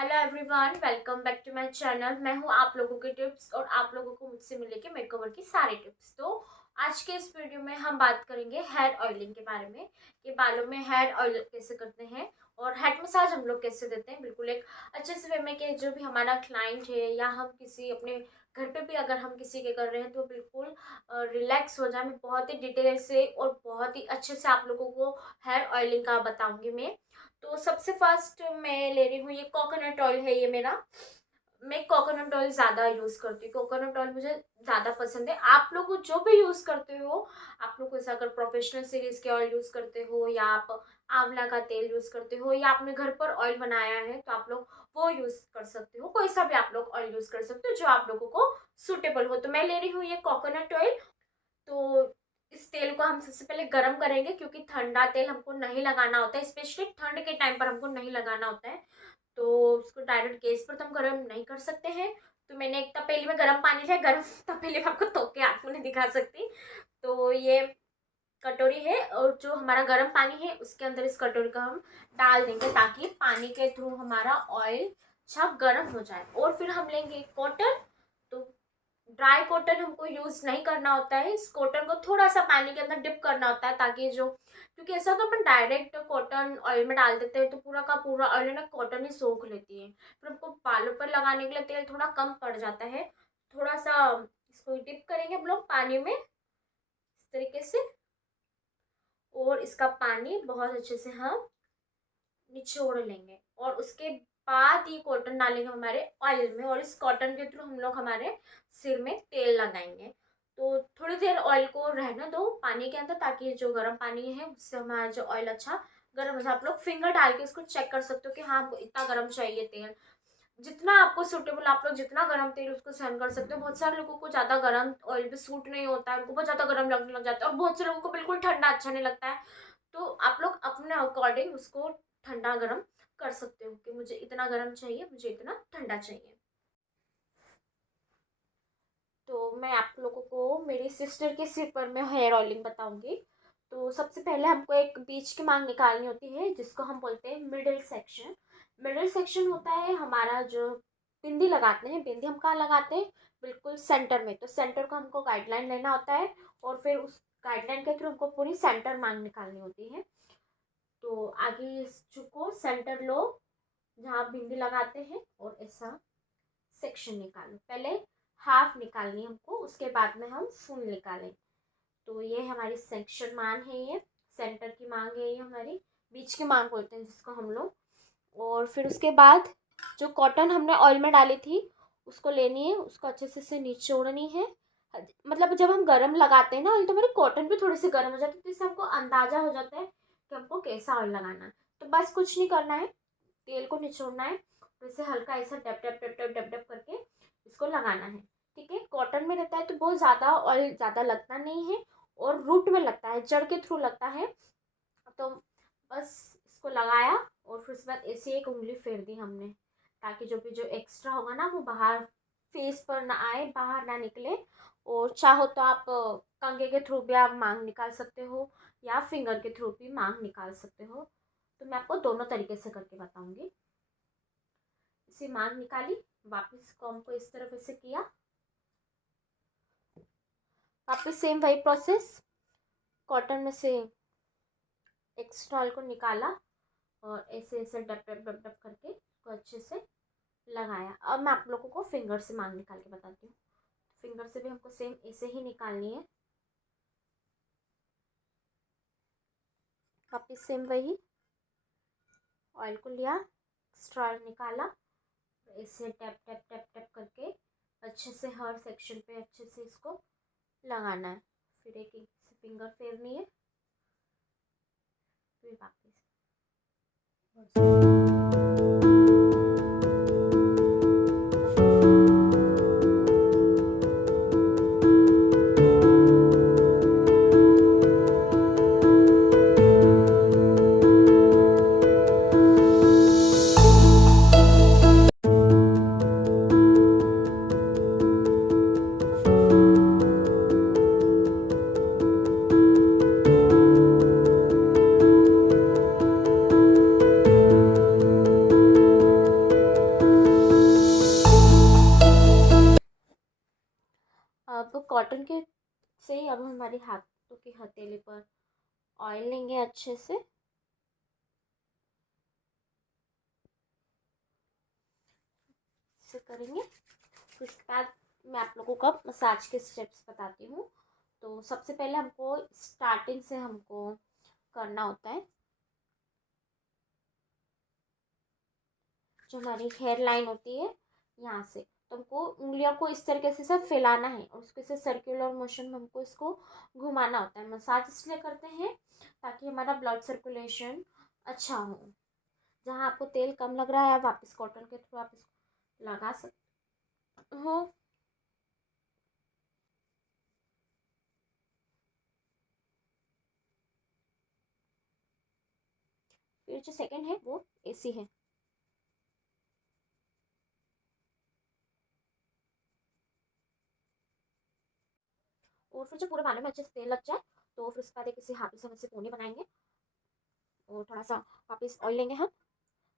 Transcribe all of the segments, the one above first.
Hello everyone, welcome back to my channel. मैं हूं आप लोगों के टिप्स और आप लोगों को मुझसे मिलेंगे मेकओवर की सारी टिप्स। तो आज के इस वीडियो में हम बात करेंगे हेयर ऑयलिंग के बारे में कि बालों में हेयर ऑयल कैसे करते हैं और हेड मसाज हम लोग कैसे देते हैं बिल्कुल एक अच्छे से वे में कि जो भी हमारा क्लाइंट है या हम किसी अपने घर पे भी अगर हम किसी के कर रहे हैं तो बिल्कुल रिलैक्स हो जाए। मैं बहुत ही डिटेल से और बहुत ही अच्छे से आप लोगों को हेयर ऑयलिंग का बताऊंगी मैं। तो सबसे फर्स्ट मैं ले रही हूँ ये कोकोनट ऑयल है ये मेरा। मैं कोकोनट ऑयल ज़्यादा यूज़ करती हूँ, कोकोनट ऑयल मुझे ज़्यादा पसंद है। आप लोग जो भी यूज़ करते हो, आप लोग जैसे अगर प्रोफेशनल सीरीज़ के ऑयल यूज़ करते हो या आप आंवला का तेल यूज़ करते हो या आपने घर पर ऑयल बनाया है तो आप लोग वो यूज़ कर सकते हो। कोई सा भी आप लोग ऑयल यूज़ कर सकते हो जो आप लोगों को सूटेबल हो। तो मैं ले रही हूँ ये कोकोनट ऑयल। तो इस तेल को हम सबसे पहले गरम करेंगे क्योंकि ठंडा तेल हमको नहीं लगाना होता है, स्पेशली ठंड के टाइम पर हमको नहीं लगाना होता है। तो उसको डायरेक्ट गैस पर तो हम गरम नहीं कर सकते हैं। तो मैंने एक तपेली में गरम पानी लिया, गरम तपेली में आपको धो के आपको नहीं दिखा सकती। तो ये कटोरी है और जो हमारा गर्म पानी है उसके अंदर इस कटोरी का हम डाल देंगे ताकि पानी के थ्रू हमारा ऑयल अच्छा गर्म हो जाए। और फिर हम लेंगे कॉटन। तो ड्राई कॉटन हमको यूज नहीं करना होता है, इस कॉटन को थोड़ा सा पानी के अंदर डिप करना होता है ताकि जो, क्योंकि ऐसा तो अपन डायरेक्ट कॉटन ऑयल में डाल देते हैं तो पूरा का पूरा ऑयल ना कॉटन ही सोख लेती है, फिर हमको बालों पर लगाने के लिए तेल थोड़ा कम पड़ जाता है। थोड़ा सा इसको डिप करेंगे हम लोग पानी में इस तरीके से और इसका पानी बहुत अच्छे से हम निचोड़ लेंगे और उसके बाद ये कॉटन डालेंगे हमारे ऑयल में और इस कॉटन के थ्रू हम लोग हमारे सिर में तेल लगाएंगे। तो थोड़ी देर ऑयल को रहने दो पानी के अंदर ताकि जो गर्म पानी है उससे हमारा जो ऑयल अच्छा गर्म हो जाए। आप लोग फिंगर डाल के इसको चेक कर सकते हो कि हाँ हमको इतना गर्म चाहिए तेल, जितना आपको सूटेबल, आप लोग जितना गर्म तेल उसको सहन कर सकते हो। बहुत सारे लोगों को ज़्यादा गर्म ऑयल भी सूट नहीं होता है, उनको बहुत ज़्यादा गर्म लगने लग जाता है और बहुत से लोगों को बिल्कुल ठंडा अच्छा नहीं लगता है। तो आप लोग अपने अकॉर्डिंग उसको ठंडा गर्म कर सकते हो कि मुझे इतना गर्म चाहिए, मुझे इतना ठंडा चाहिए। तो मैं आप लोगों को मेरी सिस्टर के सिर पर मैं हेयर ऑयलिंग बताऊंगी। तो सबसे पहले हमको एक बीच की मांग निकालनी होती है जिसको हम बोलते हैं मिडिल सेक्शन। मिडिल सेक्शन होता है हमारा जो बिंदी लगाते हैं, बिंदी हम कहाँ लगाते हैं, बिल्कुल सेंटर में। तो सेंटर को हमको गाइडलाइन लेना होता है और फिर उस गाइडलाइन के थ्रू हमको पूरी सेंटर मांग निकालनी होती है। तो आगे झुको, सेंटर लो जहाँ आप बिंदी लगाते हैं और ऐसा सेक्शन निकालो। पहले हाफ निकालनी है हमको, उसके बाद में हम फुल निकालें। तो ये हमारी सेक्शन मान है, ये सेंटर की मांग है, ये हमारी बीच की मांग बोलते हैं जिसको हम लोग। और फिर उसके बाद जो कॉटन हमने ऑयल में डाली थी उसको लेनी है, उसको अच्छे से निचोड़नी है। मतलब जब हम गरम लगाते हैं ना ऑयल तो मेरी कॉटन भी थोड़ी सी गर्म हो जाती है, तो इससे हमको अंदाजा हो जाता है कि हमको कैसा ऑयल लगाना है। तो बस कुछ नहीं करना है, तेल को निचोड़ना है तो इसे हल्का ऐसा डप डप डप डप डप डप करके इसको लगाना है। ठीक है, कॉटन में रहता है तो बहुत ज़्यादा ऑयल ज़्यादा लगता नहीं है और रूट में लगता है, जड़ के थ्रू लगता है। तो बस इसको लगाया और फिर उसके बाद ऐसे एक उंगली फेर दी हमने ताकि जो भी जो एक्स्ट्रा होगा ना वो बाहर फेस पर ना आए, बाहर ना निकले। और चाहो तो आप कंघे के थ्रू भी आप मांग निकाल सकते हो या फिंगर के थ्रू भी मांग निकाल सकते हो। तो मैं आपको दोनों तरीके से करके बताऊंगी। इसे मांग निकाली, वापस कॉम को इस तरफ ऐसे किया, वापस सेम वही प्रोसेस, कॉटन में से एक्स्ट्रा ऑयल को निकाला और ऐसे ऐसे डप डप डप डप करके इसको अच्छे से लगाया। अब मैं आप लोगों को फिंगर से मांग निकाल के बताती हूँ। फिंगर से भी हमको सेम ऐसे ही निकालनी है, वापस सेम वही, ऑयल को लिया, एक्स्ट्रा ऑयल निकाला, ऐसे टैप टैप टैप टैप करके अच्छे से हर सेक्शन पे अच्छे से इसको लगाना है। फिर एक एक से फिंगर फेरनी है, फिर वापस। कॉटन के से ही अब हमारे हाथों की हथेली पर ऑयल लेंगे अच्छे से। से करेंगे। फिर उसके बाद मैं आप लोगों को मसाज के स्टेप्स बताती हूँ। तो सबसे पहले हमको स्टार्टिंग से हमको करना होता है। जो हमारी हेयर लाइन होती है यहाँ से, तो हमको उंगलियों को इस तरीके से सब फैलाना है और उसके से सर्कुलर मोशन में हमको इसको घुमाना होता है। मसाज इसलिए करते हैं ताकि हमारा ब्लड सर्कुलेशन अच्छा हो। जहाँ आपको तेल कम लग रहा है आप वापस कॉटन के थ्रू आप इसको लगा सकते हो। फिर जो सेकंड है वो एसी है। और फिर जो पूरे बालों में अच्छे से तेल लग जाए तो फिर उसके बाद एक इसे हाथों से हम इसे कोने बनाएंगे और थोड़ा सा वापस ऑयल लेंगे हम।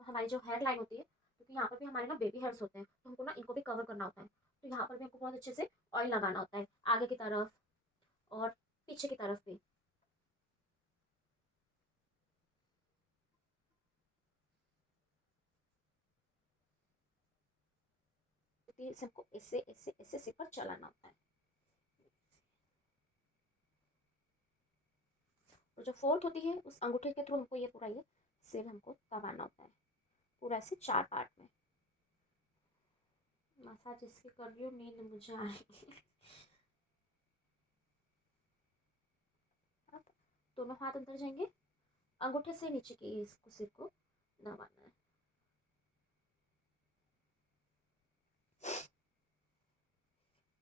हमारी जो हेयर लाइन होती है, क्योंकि यहाँ पर भी हमारे ना बेबी हेयर्स होते हैं तो हमको ना इनको भी कवर करना होता है। तो यहाँ पर भी हमको बहुत अच्छे से ऑयल लगाना होता है, आगे की तरफ और पीछे की तरफ भी। इसे हमको ऐसे ऐसे ऐसे सिर पर चलाना होता है। और जो फोर्थ होती है उस अंगूठे के थ्रू हमको ये पूरा ये सिर हमको दबाना होता है, पूरा ऐसे 4 पार्ट में। मसाज इसकी कर रही हूँ, नींद मुझे आ रही है। अब दोनों हाथ अंदर जाएंगे, अंगूठे से नीचे की इसको सिर को दबाना है।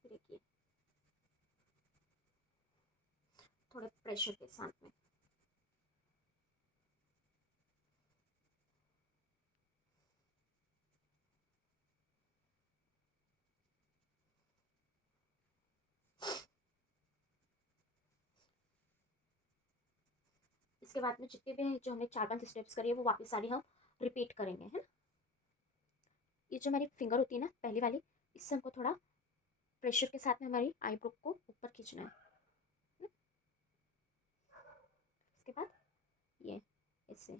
देखिए थोड़े प्रेशर के साथ में। इसके बाद में जितने भी हैं जो हमने 4-5 स्टेप्स करी है वो वापस सारी हम रिपीट करेंगे, है ना। ये जो हमारी फिंगर होती है ना पहली वाली, इससे हमको थोड़ा प्रेशर के साथ में हमारी आईब्रो को ऊपर खींचना है। उसके बाद ये ऐसे,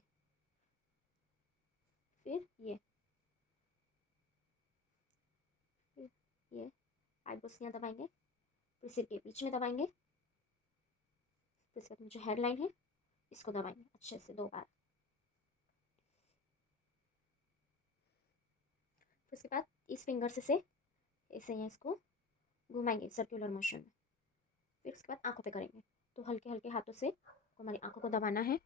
फिर ये, फिर ये आईब्रोस यहाँ दबाएंगे, फिर सिर के बीच में दबाएंगे, फिर इसके बाद में जो हेयर लाइन है इसको दबाएंगे अच्छे से 2 बार। फिर उसके बाद इस फिंगर से ऐसे यहाँ इसको घुमाएंगे सर्कुलर मोशन में। फिर उसके बाद आंखों पे करेंगे, तो हल्के हल्के हाथों से हमारी आंखों को दबाना है।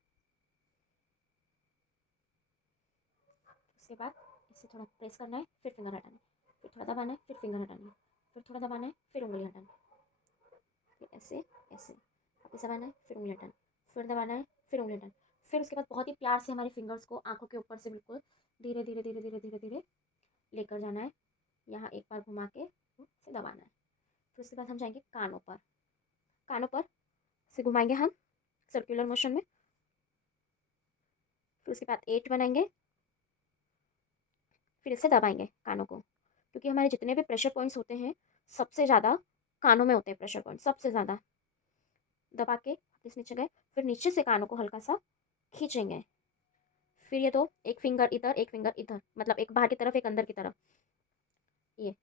उसके बाद इसे थोड़ा प्रेस करना है, फिर फिंगर हटाना है, फिर थोड़ा दबाना है, फिर फिंगर हटाना है, फिर थोड़ा दबाना है, फिर उंगली हटाना है, फिर ऐसे ऐसे वापस दबाना है, फिर उंगली हटाना, फिर दबाना है, फिर उंगली हटाना। फिर उसके बाद बहुत ही प्यार से हमारे फिंगर्स को आंखों के ऊपर से बिल्कुल धीरे धीरे धीरे धीरे धीरे धीरे लेकर जाना है। यहाँ एक बार घुमा के से दबाना है। फिर उसके बाद हम जाएंगे कानों पर। कानों पर से घुमाएंगे हम सर्कुलर मोशन में। फिर उसके बाद 8 बनाएंगे, फिर इसे दबाएंगे कानों को, क्योंकि हमारे जितने भी प्रेशर पॉइंट्स होते हैं सबसे ज़्यादा कानों में होते हैं प्रेशर पॉइंट सबसे ज़्यादा। दबा के वापस नीचे गए, फिर नीचे से कानों को हल्का सा खींचेंगे। फिर ये तो एक फिंगर इधर एक फिंगर इधर, मतलब एक बाहर की तरफ एक अंदर की तरफ, ये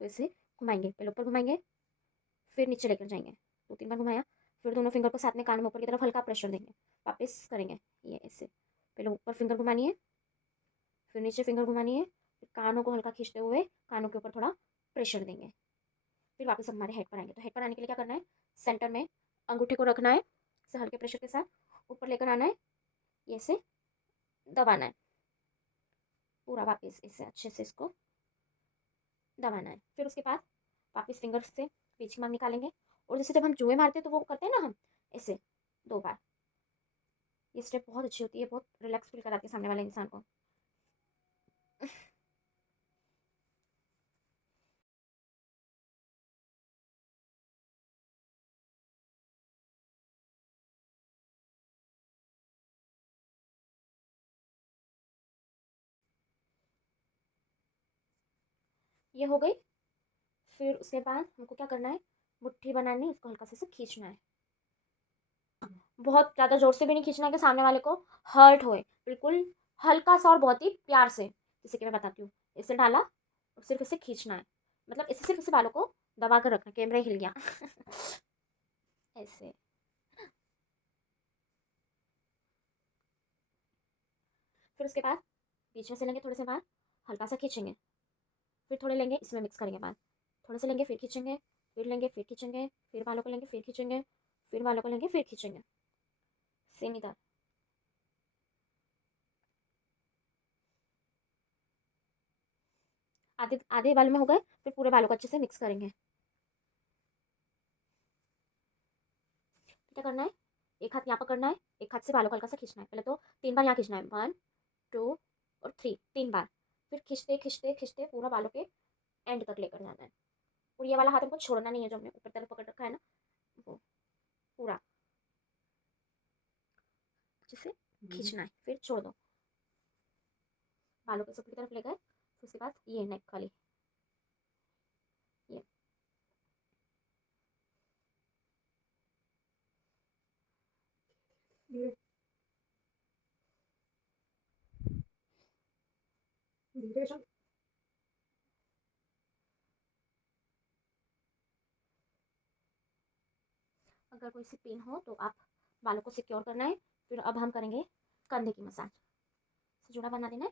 वैसे घुमाएंगे। पहले ऊपर घुमाएंगे, फिर नीचे लेकर जाएंगे, 2-3 बार घुमाया। फिर दोनों फिंगर को साथ में कान में ऊपर की तरफ हल्का प्रेशर देंगे, वापस करेंगे ये ऐसे। पहले ऊपर फिंगर घुमानी है, फिर नीचे फिंगर घुमानी है, फिर कानों को हल्का खींचते हुए कानों के ऊपर थोड़ा प्रेशर देंगे। फिर वापस हम हमारे हेड पर आएंगे। तो हेड पर आने के लिए क्या करना है, सेंटर में अंगूठे को रखना है, इसे हल्के प्रेशर के साथ ऊपर लेकर आना है, ये से दबाना है पूरा, वापस इसे अच्छे से इसको दबाना है। फिर उसके बाद वापस फिंगर से बीच की मांग निकालेंगे, और जैसे जब हम जुए मारते हैं तो वो करते हैं ना हम ऐसे 2 बार। ये स्टेप बहुत अच्छी होती है, बहुत रिलैक्स फील कराती है सामने वाले इंसान को। ये हो गई। फिर उसके बाद हमको क्या करना है, मुट्ठी बनानी है, इसको हल्का से खींचना है। बहुत ज़्यादा ज़ोर से भी नहीं खींचना है कि सामने वाले को हर्ट होए, बिल्कुल हल्का सा और बहुत ही प्यार से। जैसे कि मैं बताती हूँ, इसे डाला और सिर्फ इसे खींचना है, मतलब इसे सिर्फ इसे बालों को दबा कर रखना। कैमरा हिल गया ऐसे। फिर उसके बाद बीच में से लेंगे थोड़े से बाल, हल्का सा खींचेंगे, फिर थोड़े लेंगे इसमें मिक्स करेंगे बाल, थोड़े से लेंगे फिर खींचेंगे, फिर लेंगे फिर खींचेंगे, फिर बालों को लेंगे फिर खींचेंगे, फिर बालों को लेंगे फिर खींचेंगे, सेम इधर। आधे आधे बाल में हो गए, फिर पूरे बालों को अच्छे से मिक्स करेंगे। क्या करना है, एक हाथ यहाँ पर करना है, एक हाथ से बालों को हल्का सा खींचना है। पहले तो 3 बार यहाँ खींचना है, 1 2 और 3, 3 बार। फिर खींचते खींचते खींचते पूरा बालों के एंड तक लेकर जाना है। और ये वाला हाथ हमको छोड़ना नहीं है, जो हमने ऊपर तरफ पकड़ रखा है ना, वो पूरा अच्छे से खींचना है। फिर छोड़ दो, बालों को सबकी तरफ ले गए। फिर उसके बाद ये नेक वाली, ये धीरे धीरे चल। अगर कोई सी पेन हो तो आप बालों को सिक्योर करना है। फिर अब हम करेंगे कंधे की मसाज। से जुड़ा बना देना है,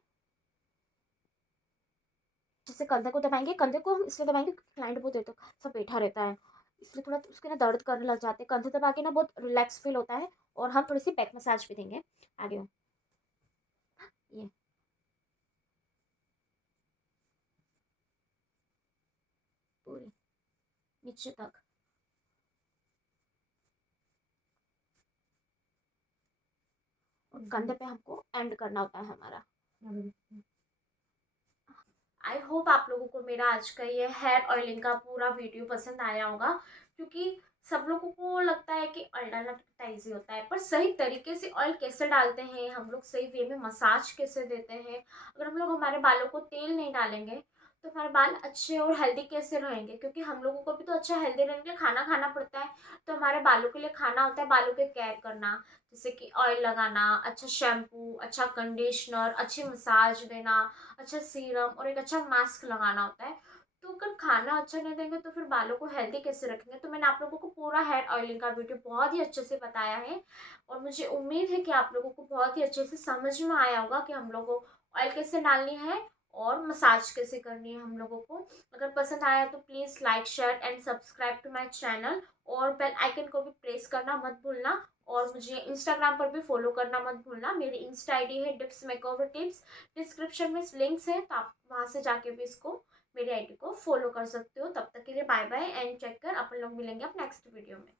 जिससे कंधे को दबाएंगे। कंधे को हम इसलिए दबाएंगे क्योंकि क्लाइंट बहुत देर तक सब बैठा रहता है, इसलिए थोड़ा उसके ना दर्द करने लग जाते हैं। कंधे दबा के ना बहुत रिलैक्स फील होता है। और हम थोड़ी सी बैक मसाज भी देंगे आगे, ये पूरी नीचे तक। और कंधे पे हमको एंड करना होता है हमारा। आई होप आप लोगों को मेरा आज का ये हेयर ऑयलिंग का पूरा वीडियो पसंद आया होगा, क्योंकि सब लोगों को लगता है कि ऑयल डालना कितना ईजी होता है, पर सही तरीके से ऑयल कैसे डालते हैं हम लोग, सही वे में मसाज कैसे देते हैं। अगर हम लोग हमारे बालों को तेल नहीं डालेंगे तो हमारे बाल अच्छे और हेल्दी कैसे रहेंगे, क्योंकि हम लोगों को भी तो अच्छा हेल्दी रहने के लिए खाना खाना पड़ता है। तो हमारे बालों के लिए खाना होता है बालों के केयर करना, जैसे कि ऑयल लगाना, अच्छा शैम्पू, अच्छा कंडीशनर, अच्छी मसाज देना, अच्छा सीरम और एक अच्छा मास्क लगाना होता है। तो अगर खाना अच्छा नहीं देंगे तो फिर बालों को हेल्दी कैसे रखेंगे। तो मैंने आप लोगों को पूरा हेयर ऑयलिंग का वीडियो बहुत ही अच्छे से बताया है, और मुझे उम्मीद है कि आप लोगों को बहुत ही अच्छे से समझ में आया होगा कि हम लोगों को ऑयल कैसे डालनी है और मसाज कैसे करनी है हम लोगों को। अगर पसंद आया तो please like share and subscribe to my channel, और बेल आइकन को भी प्रेस करना मत भूलना। और मुझे इंस्टाग्राम पर भी फॉलो करना मत भूलना। मेरी इंस्टा आईडी है डिप्स मेकओवर टिप्स, डिस्क्रिप्शन में लिंक्स है, तो आप वहाँ से जाके भी इसको, मेरी आईडी को फॉलो कर सकते हो। तब तक के लिए बाय बाय एंड चेक कर, अपन लोग मिलेंगे अब नेक्स्ट वीडियो में।